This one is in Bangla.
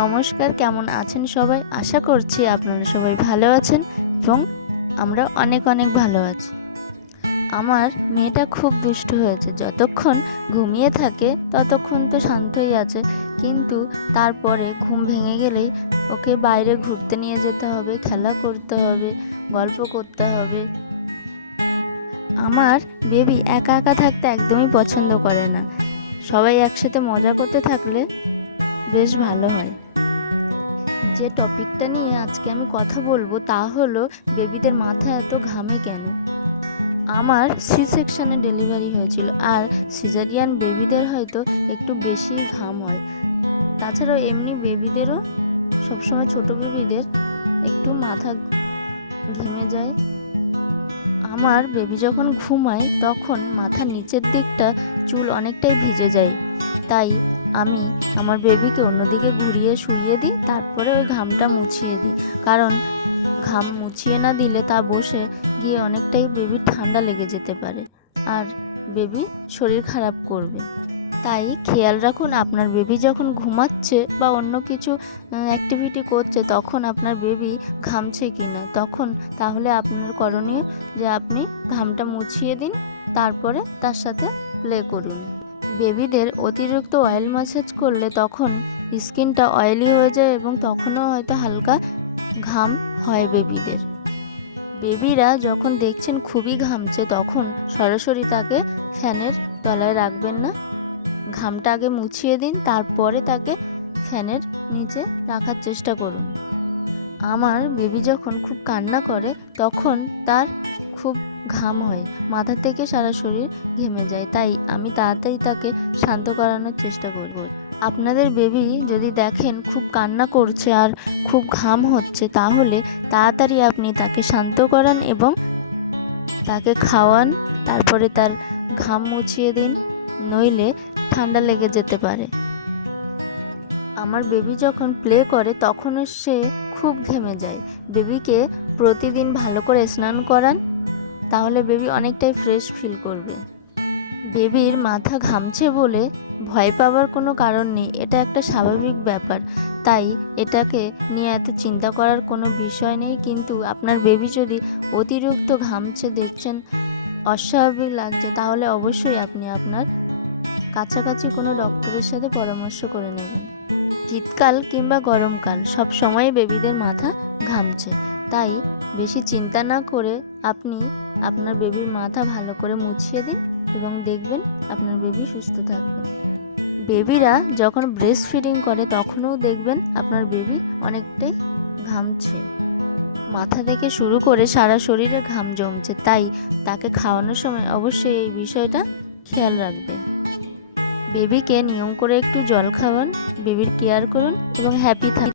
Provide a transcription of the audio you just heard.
নমস্কার, কেমন আছেন সবাই? আশা করছি আপনারা সবাই ভালো আছেন এবং আমরা অনেক অনেক ভালো আছি। আমার মেয়েটা খুব দুষ্টু হয়েছে। যতক্ষণ ঘুমিয়ে থাকে ততক্ষণ তো শান্তই আছে, কিন্তু তারপরে ঘুম ভেঙে গেলেই ওকে বাইরে ঘুরতে নিয়ে যেতে হবে, খেলা করতে হবে, গল্প করতে হবে। আমার বেবি একা একা থাকতে একদমই পছন্দ করে না। সবাই একসাথে মজা করতে থাকলে বেশ ভালো হয়। যে টপিকটা নিয়ে আজকে আমি কথা বলবো তা হলো বেবিদের মাথা এত ঘামে কেন। আমার সি সেকশানে ডেলিভারি হয়েছিল, আর সিজারিয়ান বেবিদের হয়তো একটু বেশি ঘাম হয়। তাছাড়াও এমনি বেবিদেরও সবসময় ছোট বেবিদের একটু মাথা ঘেমে যায়। আমার বেবি যখন ঘুমায় তখন মাথার নিচের দিকটা চুল অনেকটাই ভিজে যায়, তাই আমি আমার বেবিকে অন্যদিকে ঘুরিয়ে শুইয়ে দিই, তারপরে ওই ঘামটা মুছিয়ে দিই। কারণ ঘাম মুছিয়ে না দিলে তা বসে গিয়ে অনেকটাই বেবির ঠান্ডা লেগে যেতে পারে, আর বেবি শরীর খারাপ করবে। তাই খেয়াল রাখুন, আপনার বেবি যখন ঘুমাচ্ছে বা অন্য কিছু অ্যাক্টিভিটি করছে তখন আপনার বেবি ঘামছে কি না। তাহলে আপনার করণীয় যে আপনি ঘামটা মুছিয়ে দিন, তারপরে তার সাথে প্লে করুন। বেবিদের অতিরিক্ত অয়েল ম্যাসাজ করলে তখন স্কিনটা অয়েলি হয়ে যায় এবং তখনও হয়তো হালকা ঘাম হয় বেবিদের। বেবিরা যখন দেখছেন খুবই ঘামছে তখন সরাসরি তাকে ফ্যানের তলায় রাখবেন না। ঘামটা আগে মুছিয়ে দিন, তারপরে তাকে ফ্যানের নিচে রাখার চেষ্টা করুন। আমার বেবি যখন খুব কান্না করে তখন তার খুব ঘাম হয়, মাথা থেকে সারা শরীর ঘেমে যায়, তাই আমি তাড়াতাড়ি তাকে শান্ত করানোর চেষ্টা করি। আপনাদের বেবি যদি দেখেন খুব কান্না করছে আর খুব ঘাম হচ্ছে, তাহলে তাড়াতাড়ি আপনি তাকে শান্ত করান এবং তাকে খাওয়ান, তারপরে তার ঘাম মুছিয়ে দিন, নইলে ঠান্ডা লেগে যেতে পারে। আমার বেবি যখন প্লে করে তখনও সে খুব ঘেমে যায়। বেবিকে প্রতিদিন ভালো করে স্নান করান, তাহলে বেবি অনেকটাই ফ্রেশ ফিল করবে। বেবির মাথা ঘামছে বলে ভয় পাওয়ার কোনো কারণ নেই, এটা একটা স্বাভাবিক ব্যাপার, তাই এটাকে নিয়ে এত চিন্তা করার কোনো বিষয় নেই। কিন্তু আপনার বেবি যদি অতিরিক্ত ঘামছে, দেখছেন অস্বাভাবিক লাগছে, তাহলে অবশ্যই আপনি আপনার কাছাকাছি কোনো ডক্টরের সাথে পরামর্শ করে নেবেন। শীতকাল কিংবা গরমকাল সব সময় বেবিদের মাথা ঘামছে, তাই বেশি চিন্তা না করে আপনি আপনার বেবির মাথা ভালো করে মুছিয়ে দিন এবং দেখবেন আপনার বেবি সুস্থ থাকবে। বেবিরা যখন ব্রেস্ট ফিডিং করে তখনও দেখবেন আপনার বেবি অনেকটাই ঘামছে, মাথা থেকে শুরু করে সারা শরীরে ঘাম জমছে, তাই তাকে খাওয়ানোর সময় অবশ্যই এই বিষয়টা খেয়াল রাখবে। বেবিকে নিয়ম করে একটু জল খাওয়ান, বেবির কেয়ার করুন এবং হ্যাপি থাকুন।